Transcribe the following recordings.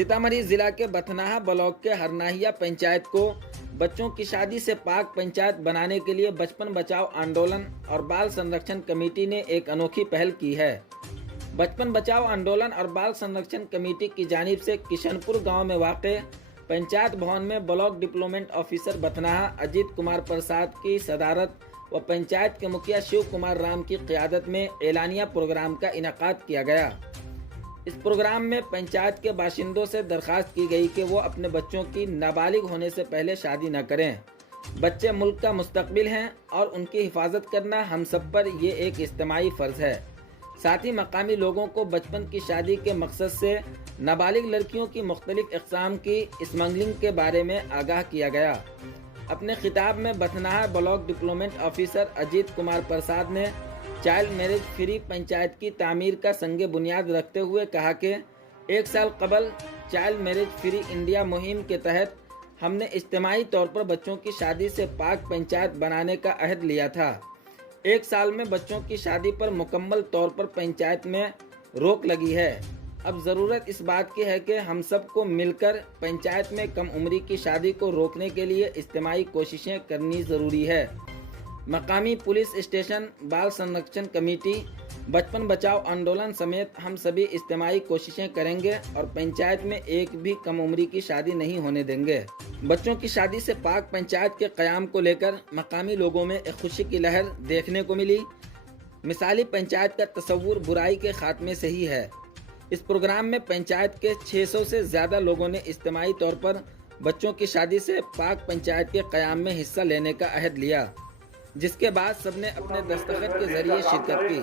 सीतामढ़ी जिला के बथनाहा ब्लॉक के हरनाहिया पंचायत को बच्चों की शादी से पाक पंचायत बनाने के लिए बचपन बचाओ आंदोलन और बाल संरक्षण कमेटी ने एक अनोखी पहल की है। बचपन बचाओ आंदोलन और बाल संरक्षण कमेटी की जानिब से किशनपुर गांव में वाक़े पंचायत भवन में block development officer Bathnaha Ajit Kumar Prasad की सदारत व पंचायत के मुखिया शिव कुमार राम की क़ियादत में एलानिया प्रोग्राम का इनेकाद किया गया। इस प्रोग्राम में पंचायत के बाशिंदों से दरख्वास्त की गई कि वो अपने बच्चों की नाबालिग होने से पहले शादी न करें। बच्चे मुल्क का मुस्तकबिल हैं और उनकी हिफाजत करना हम सब पर ये एक इज्तिमाई फ़र्ज़ है। साथ ही मकामी लोगों को बचपन की शादी के मकसद से नाबालिग लड़कियों की मुख्तलिफ इक़साम की स्मगलिंग के बारे में आगाह किया गया। अपने खिताब में Bathnaha block development officer Ajit Kumar Prasad ने चाइल्ड मैरिज फ्री पंचायत की तामीर का संगे बुनियाद रखते हुए कहा कि 1 साल कबल चाइल्ड मैरिज फ्री इंडिया मुहिम के तहत हमने इज्तिमाई तौर पर बच्चों की शादी से पाक पंचायत बनाने का अहद लिया था। 1 साल में बच्चों की शादी पर मुकम्मल तौर पर पंचायत में रोक लगी है। अब ज़रूरत इस बात की है कि हम सब को मिलकर पंचायत में कम उम्री की शादी को रोकने के लिए इज्तिमाई कोशिशें करनी ज़रूरी है। मकामी पुलिस स्टेशन, बाल संरक्षण कमेटी, बचपन बचाओ आंदोलन समेत हम सभी इज्तिमाई कोशिशें करेंगे और पंचायत में एक भी कम उम्री की शादी नहीं होने देंगे। बच्चों की शादी से पाक पंचायत के क़याम को लेकर मकामी लोगों में एक खुशी की लहर देखने को मिली। मिसाली पंचायत का तस्वुर बुराई के खात्मे से ही है। इस प्रोग्राम में पंचायत के 600 से ज़्यादा लोगों ने इज्तिमाई तौर पर बच्चों की शादी से पाक पंचायत के क़याम में हिस्सा लेने का अहद लिया, जिसके बाद सबने अपने दस्तखत के जरिए शिरकत की।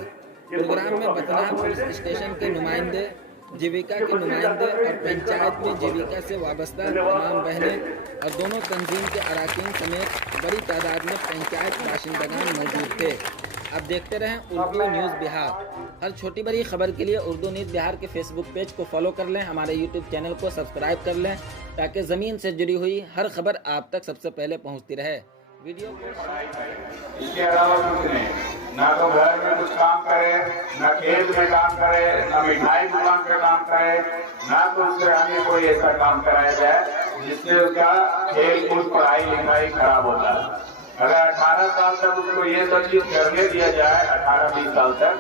प्रोग्राम में बथनाहा पुलिस स्टेशन के नुमाइंदे, जीविका के नुमाइंदे और पंचायत में जीविका से वाबस्ता तमाम बहनें और दोनों तंजीम के अरकान समेत बड़ी तादाद में पंचायत बाशिंदगान मौजूद थे। अब देखते रहें उर्दू न्यूज़ बिहार। हर छोटी बड़ी खबर के लिए उर्दू न्यूज़ बिहार के फेसबुक पेज को फॉलो कर लें, हमारे यूट्यूब चैनल को सब्सक्राइब कर लें ताकि ज़मीन से जुड़ी हुई हर खबर आप तक सबसे पहले पहुँचती रहे। वीडियो को इसके अलावा कुछ नहीं, ना तो घर में कुछ काम करे, ना खेत में काम करे, ना मिठाई दुकान पे काम करे, ना तो उससे अन्य कोई ऐसा काम कराया जाए जिससे उसका खेल कूद पढ़ाई लिखाई खराब होता है। अगर 18 साल तक उसको ये सब चीज करने दिया जाए, 18-20 साल तक,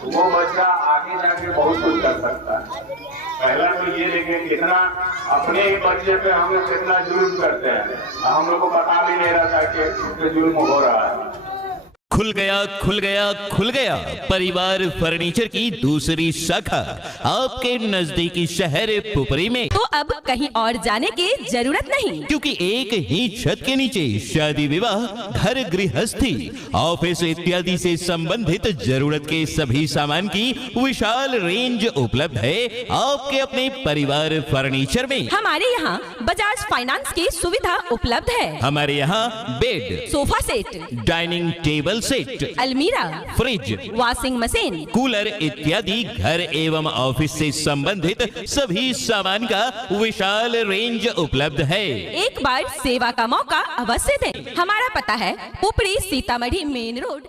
तो वो बच्चा आगे जाके बहुत कुछ कर सकता है। पहला तो ये देखें कितना अपने ही बच्चे पे हम लोग कितना जुल्म करते हैं, हम लोग को पता भी नहीं रहता कि उस पे जुल्म हो रहा है। खुल गया परिवार फर्नीचर की दूसरी शाखा आपके नजदीकी शहर पुपरी में। तो अब कहीं और जाने की जरूरत नहीं, क्योंकि एक ही छत के नीचे शादी विवाह, घर गृहस्थी, ऑफिस इत्यादि से संबंधित जरूरत के सभी सामान की विशाल रेंज उपलब्ध है आपके अपने परिवार फर्नीचर में। हमारे यहाँ बजाज फाइनेंस की सुविधा उपलब्ध है। हमारे यहाँ bed, sofa set, dining table set, अलमीरा, फ्रिज, वॉशिंग मशीन, कूलर इत्यादि घर एवं ऑफिस से संबंधित सभी सामान का विशाल रेंज उपलब्ध है। एक बार सेवा का मौका अवश्य दें। हमारा पता है पुपरी सीतामढ़ी मेन रोड।